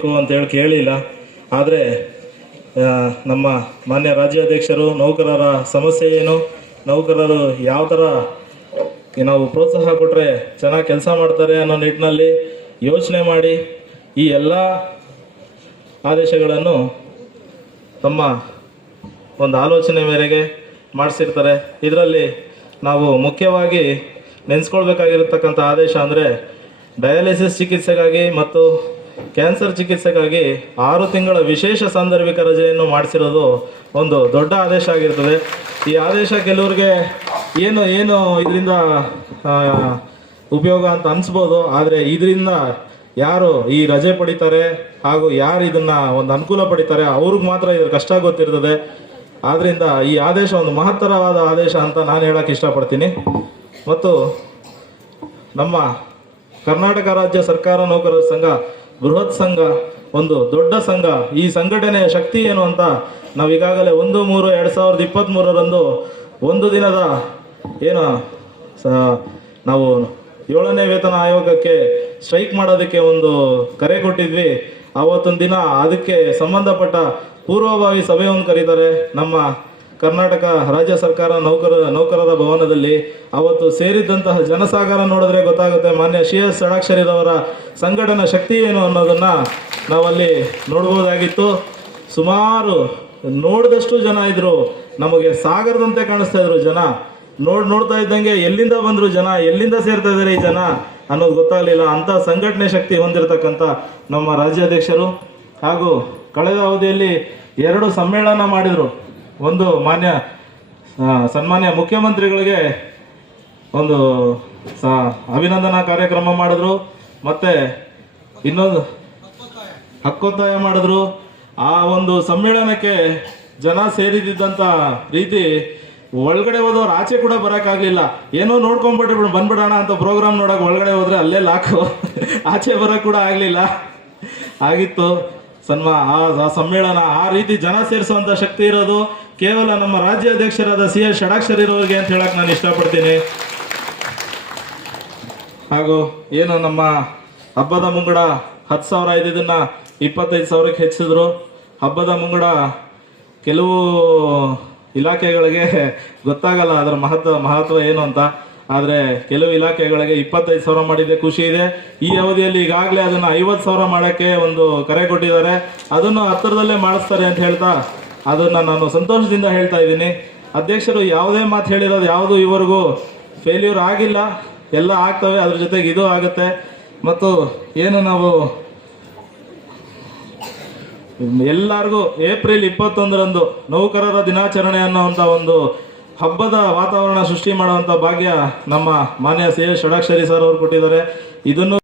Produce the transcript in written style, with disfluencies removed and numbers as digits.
ಬೇಕು ಅಂತೇಳಿ ಕೇಳಿಲ್ಲ. ಆದರೆ ನಮ್ಮ ಮಾನ್ಯ ರಾಜ್ಯಾಧ್ಯಕ್ಷರು ನೌಕರರ ಸಮಸ್ಯೆ ಏನು, ನೌಕರರು ಯಾವ ಥರ ನಾವು ಪ್ರೋತ್ಸಾಹ ಕೊಟ್ಟರೆ ಚೆನ್ನಾಗಿ ಕೆಲಸ ಮಾಡ್ತಾರೆ ಅನ್ನೋ ನಿಟ್ಟಿನಲ್ಲಿ ಯೋಚನೆ ಮಾಡಿ ಈ ಎಲ್ಲ ಆದೇಶಗಳನ್ನು ತಮ್ಮ ಒಂದು ಆಲೋಚನೆ ಮೇರೆಗೆ ಮಾಡಿಸಿರ್ತಾರೆ. ಇದರಲ್ಲಿ ನಾವು ಮುಖ್ಯವಾಗಿ ನೆನೆಸ್ಕೊಳ್ಬೇಕಾಗಿರತಕ್ಕಂಥ ಆದೇಶ ಅಂದರೆ ಡಯಾಲಿಸಿಸ್ ಚಿಕಿತ್ಸೆಗಾಗಿ ಮತ್ತು ಕ್ಯಾನ್ಸರ್ ಚಿಕಿತ್ಸೆಗಾಗಿ 6 ತಿಂಗಳ ವಿಶೇಷ ಸಾಂದರ್ಭಿಕ ರಜೆಯನ್ನು ಮಾಡಿಸಿರೋದು ಒಂದು ದೊಡ್ಡ ಆದೇಶ ಆಗಿರ್ತದೆ. ಈ ಆದೇಶ ಕೆಲವ್ರಿಗೆ ಏನು ಇದರಿಂದ ಉಪಯೋಗ ಅಂತ ಅನಿಸ್ಬೋದು, ಆದರೆ ಇದರಿಂದ ಯಾರು ಈ ರಜೆ ಪಡಿತಾರೆ ಹಾಗೂ ಯಾರು ಇದನ್ನು ಒಂದು ಅನುಕೂಲ ಪಡಿತಾರೆ ಅವ್ರಿಗೆ ಮಾತ್ರ ಇದ್ರ ಕಷ್ಟ ಗೊತ್ತಿರ್ತದೆ. ಆದ್ದರಿಂದ ಈ ಆದೇಶ ಒಂದು ಮಹತ್ತರವಾದ ಆದೇಶ ಅಂತ ನಾನು ಹೇಳೋಕ್ಕೆ ಇಷ್ಟಪಡ್ತೀನಿ. ಮತ್ತು ನಮ್ಮ ಕರ್ನಾಟಕ ರಾಜ್ಯ ಸರ್ಕಾರ ನೌಕರರ ಸಂಘ ಬೃಹತ್ ಸಂಘ, ಒಂದು ದೊಡ್ಡ ಸಂಘ. ಈ ಸಂಘಟನೆಯ ಶಕ್ತಿ ಏನು ಅಂತ ನಾವು ಈಗಾಗಲೇ 1/3/2023 ಒಂದು ದಿನದ ಏನು ನಾವು 7ನೇ ವೇತನ ಆಯೋಗಕ್ಕೆ ಸ್ಟ್ರೈಕ್ ಮಾಡೋದಕ್ಕೆ ಒಂದು ಕರೆ ಕೊಟ್ಟಿದ್ವಿ. ಆವತ್ತೊಂದು ದಿನ ಅದಕ್ಕೆ ಸಂಬಂಧಪಟ್ಟ ಪೂರ್ವಭಾವಿ ಸಭೆಯನ್ನು ಕರೀತಾರೆ ನಮ್ಮ ಕರ್ನಾಟಕ ರಾಜ್ಯ ಸರ್ಕಾರ ನೌಕರರ ಭವನದಲ್ಲಿ. ಅವತ್ತು ಸೇರಿದ್ದಂತಹ ಜನಸಾಗರ ನೋಡಿದ್ರೆ ಗೊತ್ತಾಗುತ್ತೆ ಮಾನ್ಯ CS ಷಡಾಕ್ಷರಿರವರ ಸಂಘಟನಾ ಶಕ್ತಿ ಏನು ಅನ್ನೋದನ್ನು ನಾವಲ್ಲಿ ನೋಡ್ಬೋದಾಗಿತ್ತು. ಸುಮಾರು ನೋಡಿದಷ್ಟು ಜನ ಇದ್ದರು, ನಮಗೆ ಸಾಗರದಂತೆ ಕಾಣಿಸ್ತಾ ಇದ್ರು ಜನ. ನೋಡ್ತಾ ಇದ್ದಂಗೆ ಎಲ್ಲಿಂದ ಬಂದರು ಜನ, ಎಲ್ಲಿಂದ ಸೇರ್ತಾ ಇದ್ದಾರೆ ಈ ಜನ ಅನ್ನೋದು ಗೊತ್ತಾಗಲಿಲ್ಲ. ಅಂಥ ಸಂಘಟನೆ ಶಕ್ತಿ ಹೊಂದಿರತಕ್ಕಂಥ ನಮ್ಮ ರಾಜ್ಯಾಧ್ಯಕ್ಷರು ಹಾಗೂ ಕಳೆದ ಅವಧಿಯಲ್ಲಿ 2 ಸಮ್ಮೇಳನ ಮಾಡಿದರು. ಒಂದು ಸನ್ಮಾನ್ಯ ಮುಖ್ಯಮಂತ್ರಿಗಳಿಗೆ ಒಂದು ಅಭಿನಂದನಾ ಕಾರ್ಯಕ್ರಮ ಮಾಡಿದ್ರು, ಮತ್ತು ಇನ್ನೊಂದು ಹಕ್ಕೊತ್ತಾಯ ಮಾಡಿದ್ರು. ಆ ಒಂದು ಸಮ್ಮೇಳನಕ್ಕೆ ಜನ ಸೇರಿದ್ದಂಥ ರೀತಿ ಒಳಗಡೆ ಹೋದವ್ರು ಆಚೆ ಕೂಡ ಬರೋಕ್ಕಾಗಲಿಲ್ಲ. ಏನೋ ಬಂದ್ಬಿಡೋಣ ಅಂತ ಪ್ರೋಗ್ರಾಮ್ ನೋಡೋಕೆ ಒಳಗಡೆ ಹೋದರೆ ಅಲ್ಲೇ ಲಾಕು, ಆಚೆ ಬರೋಕ್ಕೆ ಕೂಡ ಆಗಲಿಲ್ಲ ಆಗಿತ್ತು. ಆ ಸಮ್ಮೇಳನ ಆ ರೀತಿ ಜನ ಸೇರಿಸುವಂಥ ಶಕ್ತಿ ಇರೋದು ಕೇವಲ ನಮ್ಮ ರಾಜ್ಯಾಧ್ಯಕ್ಷರಾದ CS ಷಡಾಕ್ಷರಿರವರಿಗೆ ಅಂತ ಹೇಳಕ್ಕೆ ನಾನು ಇಷ್ಟಪಡ್ತೀನಿ. ಹಾಗೂ ಏನು ನಮ್ಮ ಹಬ್ಬದ ಮುಂಗಡ 10,000 ಇದ್ದಿದ್ದನ್ನು 25,000ಕ್ಕೆ ಹೆಚ್ಚಿದ್ರು. ಹಬ್ಬದ ಮುಂಗಡ ಕೆಲವು ಇಲಾಖೆಗಳಿಗೆ ಗೊತ್ತಾಗಲ್ಲ ಅದರ ಮಹತ್ವ ಏನು ಅಂತ, ಆದರೆ ಕೆಲವು ಇಲಾಖೆಗಳಿಗೆ 25,000 ಮಾಡಿದೆ, ಖುಷಿ ಇದೆ. ಈ ಅವಧಿಯಲ್ಲಿ ಈಗಾಗಲೇ ಅದನ್ನು 50,000 ಮಾಡೋಕ್ಕೆ ಒಂದು ಕರೆ ಕೊಟ್ಟಿದ್ದಾರೆ. ಅದನ್ನು ಹತ್ತಿರದಲ್ಲೇ ಮಾಡಿಸ್ತಾರೆ ಅಂತ ಹೇಳ್ತಾ ಅದನ್ನು ನಾನು ಸಂತೋಷದಿಂದ ಹೇಳ್ತಾ ಇದ್ದೀನಿ. ಅಧ್ಯಕ್ಷರು ಯಾವುದೇ ಮಾತು ಹೇಳಿರೋದು ಯಾವುದು ಇವರೆಗೂ ಫೇಲ್ಯೂರ್ ಆಗಿಲ್ಲ, ಎಲ್ಲ ಆಗ್ತವೆ. ಅದ್ರ ಜೊತೆಗೆ ಇದು ಆಗುತ್ತೆ. ಮತ್ತು ಏನು ನಾವು ಎಲ್ಲರಿಗೂ ಏಪ್ರಿಲ್ 21 ನೌಕರರ ದಿನಾಚರಣೆ ಅನ್ನೋವಂಥ ಒಂದು ಹಬ್ಬದ ವಾತಾವರಣ ಸೃಷ್ಟಿ ಮಾಡುವಂಥ ಭಾಗ್ಯ ನಮ್ಮ ಮಾನ್ಯ CS ಷಡಾಕ್ಷರಿ ಸರ್ ಅವರು ಕೊಟ್ಟಿದ್ದಾರೆ. ಇದನ್ನು